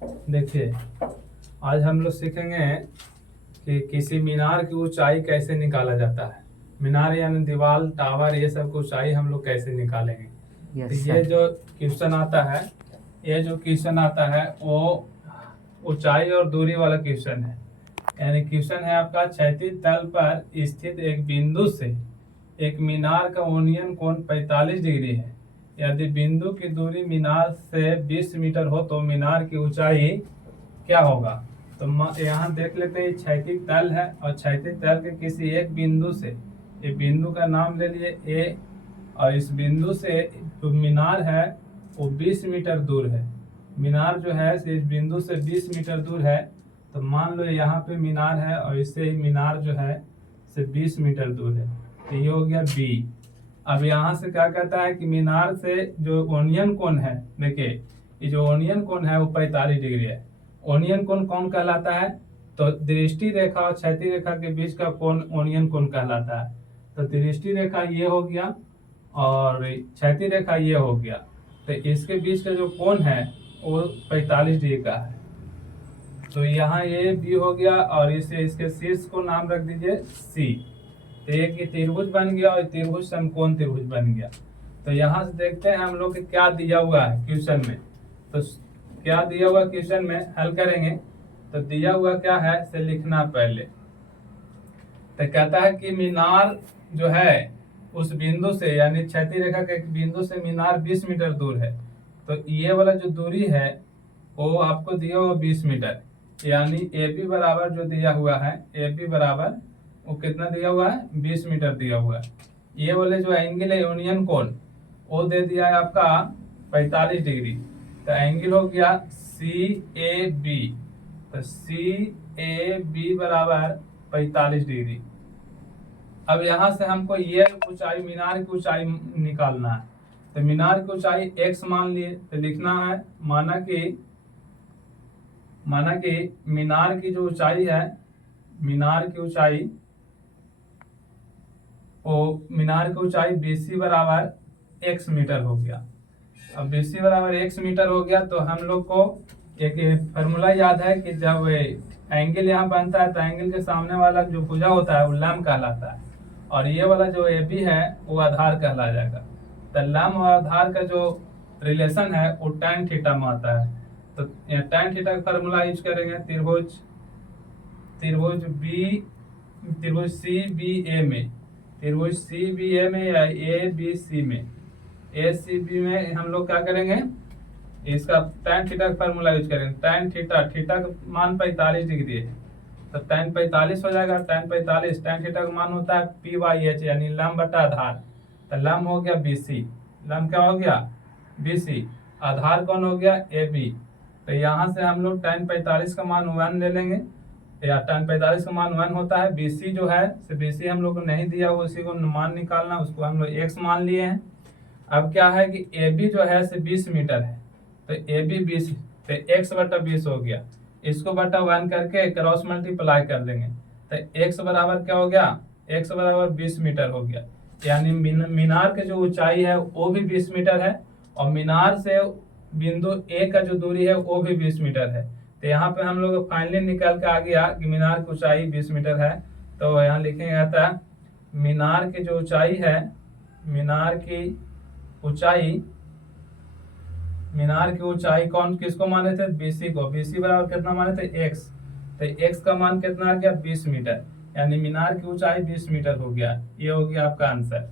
देखिए, आज हम लोग सीखेंगे कि किसी मीनार की ऊंचाई कैसे निकाला जाता है। मीनार यानी दीवार, टावर, ये सब की ऊंचाई हम लोग कैसे निकालेंगे। तो यस ये सर। जो क्वेश्चन आता है, वो ऊंचाई और दूरी वाला क्वेश्चन है। यानी क्वेश्चन है आपका, क्षैतिज तल पर स्थित एक बिंदु से एक मीनार का ओनियन कोण 45 डिग्री है। यदि बिंदु की दूरी मीनार से 20 मीटर हो तो मीनार की ऊंचाई क्या होगा। तो यहाँ देख लेते हैं, क्षैतिज तल है और क्षैतिज तल के किसी एक बिंदु से, ये बिंदु का नाम ले लिए ए, और इस बिंदु से जो मीनार है वो 20 मीटर दूर है। मीनार जो है इस बिंदु से 20 मीटर दूर है। तो मान लो यहाँ पे मीनार है और इससे मीनार जो है से 20 मीटर दूर है। तो ये हो गया बी। अब यहाँ से क्या कहता है कि मीनार से जो ओनियन कोण है, देखिए ये जो ओनियन कोण है वो 45 डिग्री है। ओनियन कोण कौन कहलाता है, तो दृष्टि रेखा और क्षैतिज रेखा के बीच का कोण ओनियन कोण कहलाता है। तो दृष्टि रेखा ये हो गया और क्षैतिज रेखा ये हो गया। तो इसके बीच का जो कोण है वो 45 डिग्री का है। तो यहाँ ये बी हो गया और इसे इसके शीर्ष को नाम रख दीजिए सी। तो एक ये त्रिभुज बन गया और त्रिभुज समकोण त्रिभुज बन गया। तो यहाँ से देखते हैं हम लोग क्या दिया हुआ है क्वेश्चन में। तो क्या दिया हुआ क्वेश्चन में हल करेंगे। तो दिया हुआ क्या है से लिखना पहले। तो कहता है कि मीनार जो है उस बिंदु से, यानी क्षैतिज रेखा के बिंदु से मीनार 20 मीटर दूर है। तो ये वाला जो दूरी है वो आपको दिया हुआ 20 मीटर, यानी ए बी बराबर जो दिया हुआ है, ए बी बराबर वो कितना दिया हुआ है 20 मीटर दिया हुआ है। ये वाले जो एंगल है यूनियन कोण वो दे दिया है आपका 45 डिग्री। तो एंगल हो गया सी ए बी। तो सी ए बी बराबर 45 डिग्री। अब यहाँ से हमको ये ऊंचाई, मीनार की ऊंचाई निकालना है। तो मीनार की ऊंचाई x मान लिए। तो लिखना है, माना कि मीनार की जो ऊंचाई है, मीनार की ऊंचाई BC बराबर x मीटर हो गया। अब BC बराबर x मीटर हो गया तो हम लोग को एक फॉर्मूला याद है कि जब एंगल यहाँ बनता है तो एंगल के सामने वाला जो भुजा होता है वो लंब कहलाता है, और ये वाला जो AB है वो आधार कहला जाएगा। तो लंब और आधार का जो रिलेशन है वो tan थीटा में आता है। तो tan थीटा का फॉर्मूला यूज करेंगे त्रिभुज CBA में या ABC में, ACB में हम लोग क्या करेंगे, इसका tan थीटा का फार्मूला यूज करेंगे। tan थीटा का मान 45 डिग्री है तो tan 45 हो जाएगा। tan थीटा का मान होता है PYH, यानी लंब बटा आधार। तो लंब हो गया BC, लंब क्या हो गया BC, आधार कौन हो गया AB। तो यहाँ से हम लोग tan 45 का मान 1 ले लेंगे, या tan 45 का मान 1 होता है। BC जो है BC हम लोग को नहीं दिया हुआ, उसी को मान निकालना, उसको हम लोग x मान लिए हैं। अब क्या है कि AB जो है 20 मीटर है। तो AB 20, तो x बटा 20 हो गया। इसको बटा 1 करके क्रॉस मल्टीप्लाई कर देंगे। तो x बराबर क्या हो गया, x बराबर 20 मीटर हो गया। यानी मीनार की जो ऊंचाई है वो भी 20 मीटर है और मीनार से बिंदु A का जो दूरी है वो भी 20 मीटर है। तो यहाँ पे हम लोग फाइनली निकल के आ गया कि मीनार की ऊंचाई 20 मीटर है। तो यहाँ लिखेंगे आता है मीनार की जो ऊंचाई है, मीनार की ऊंचाई कौन किसको माने थे, BC को। BC बराबर कितना माने थे x। तो x का मान कितना आ गया 20 मीटर, यानी मीनार की ऊंचाई 20 मीटर हो गया। ये हो गया आपका आंसर।